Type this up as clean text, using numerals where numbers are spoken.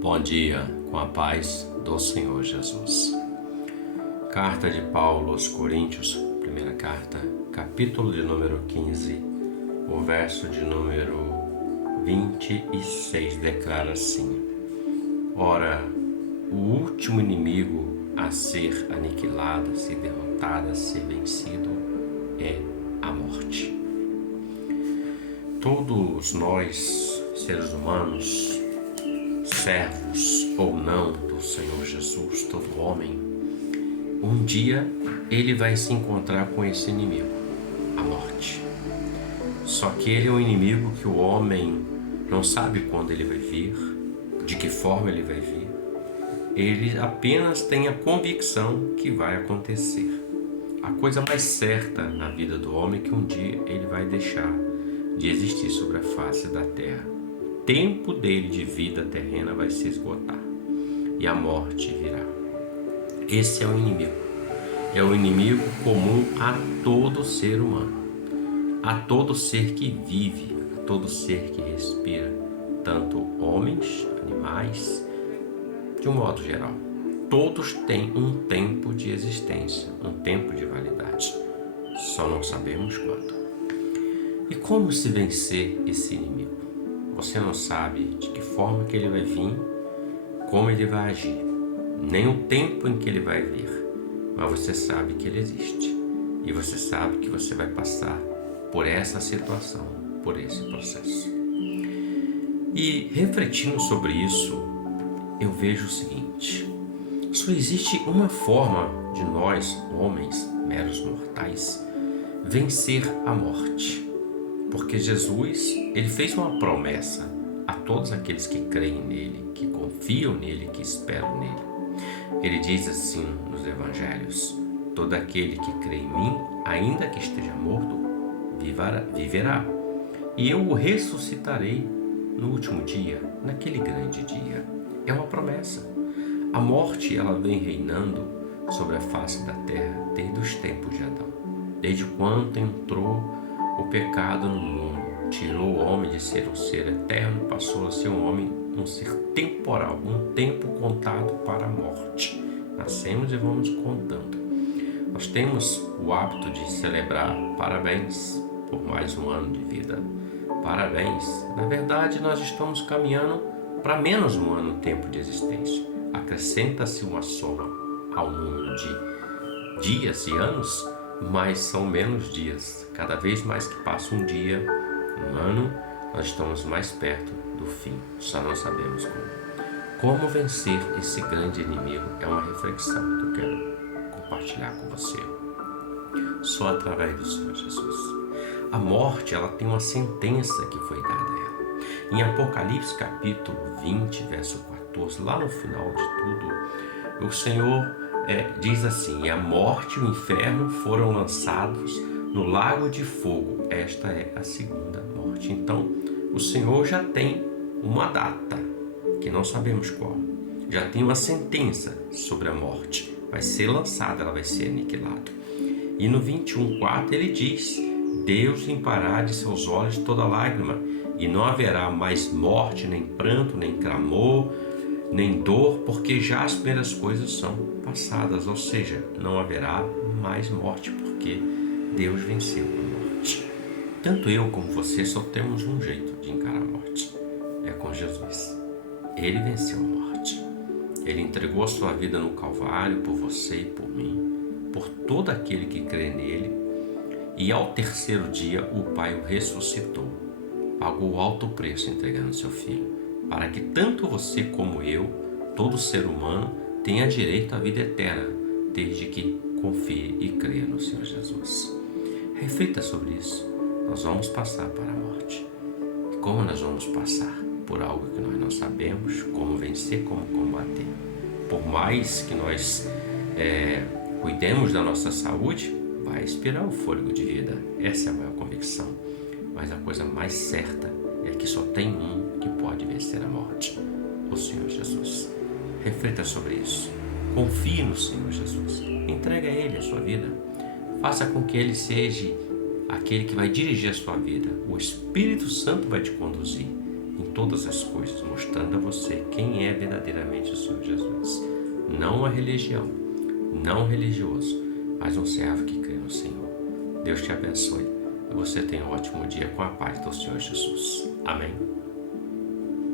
Bom dia, com a paz do Senhor Jesus. Carta de Paulo aos Coríntios, primeira carta, capítulo de número 15, o verso de número 26 declara assim: Ora, o último inimigo a ser aniquilado, a ser derrotado, a ser vencido é a morte. Todos nós, seres humanos, servos ou não do Senhor Jesus, todo homem, um dia ele vai se encontrar com esse inimigo, a morte. Só que ele é um inimigo que o homem não sabe quando ele vai vir, de que forma ele vai vir. Ele apenas tem a convicção que vai acontecer. A coisa mais certa na vida do homem é que um dia ele vai deixar de existir sobre a face da terra. O tempo dele de vida terrena vai se esgotar e a morte virá. Esse é o inimigo. É o inimigo comum a todo ser humano, a todo ser que vive, a todo ser que respira, tanto homens, animais, de um modo geral. Todos têm um tempo de existência, um tempo de validade. Só não sabemos quando. E como se vencer esse inimigo? Você não sabe de que forma que ele vai vir, como ele vai agir, nem o tempo em que ele vai vir, mas você sabe que ele existe e você sabe que você vai passar por essa situação, por esse processo. E refletindo sobre isso, eu vejo o seguinte: só existe uma forma de nós, homens, meros mortais, vencer a morte. Porque Jesus, ele fez uma promessa a todos aqueles que creem nele, que confiam nele, que esperam nele. Ele diz assim nos evangelhos: todo aquele que crê em mim, ainda que esteja morto, viverá. E eu o ressuscitarei no último dia, naquele grande dia. É uma promessa. A morte, ela vem reinando sobre a face da terra desde os tempos de Adão. Desde quando entrou o pecado no mundo, tirou o homem de ser um ser eterno, passou a ser um homem, um ser temporal, um tempo contado para a morte. Nascemos e vamos contando. Nós temos o hábito de celebrar parabéns por mais um ano de vida. Parabéns. Na verdade, nós estamos caminhando para menos um ano tempo de existência. Acrescenta-se uma soma ao número de dias e anos, mas são menos dias. Cada vez mais que passa um dia, um ano, nós estamos mais perto do fim. Só não sabemos como. Como vencer esse grande inimigo é uma reflexão que eu quero compartilhar com você. Só através do Senhor Jesus. A morte, ela tem uma sentença que foi dada a ela. Em Apocalipse capítulo 20, verso 14, lá no final de tudo, o Senhor diz assim: e a morte e o inferno foram lançados no lago de fogo. Esta é a segunda morte. Então, o Senhor já tem uma data, que não sabemos qual. Já tem uma sentença sobre a morte. Vai ser lançada, ela vai ser aniquilada. E no 21:4 ele diz: Deus limpará de seus olhos toda lágrima, e não haverá mais morte, nem pranto, nem clamor, nem dor, porque já as primeiras coisas são passadas. Ou seja, não haverá mais morte, porque Deus venceu a morte. Tanto eu como você só temos um jeito de encarar a morte: é com Jesus. Ele venceu a morte. Ele entregou a sua vida no Calvário por você e por mim, por todo aquele que crê nele. E ao terceiro dia o Pai o ressuscitou, pagou alto preço entregando seu Filho, para que tanto você como eu, todo ser humano, tenha direito à vida eterna, desde que confie e creia no Senhor Jesus. Reflita sobre isso. Nós vamos passar para a morte. E como nós vamos passar? Por algo que nós não sabemos, como vencer, como combater. Por mais que nós cuidemos da nossa saúde, vai expirar o fôlego de vida. Essa é a maior convicção. Mas a coisa mais certa é que só tem um que pode vencer a morte: o Senhor Jesus. Reflita sobre isso. Confie no Senhor Jesus. Entregue a Ele a sua vida. Faça com que Ele seja aquele que vai dirigir a sua vida. O Espírito Santo vai te conduzir em todas as coisas, mostrando a você quem é verdadeiramente o Senhor Jesus. Não a religião, não o religioso, mas um servo que crê no Senhor. Deus te abençoe e você tenha um ótimo dia com a paz do Senhor Jesus. Amém.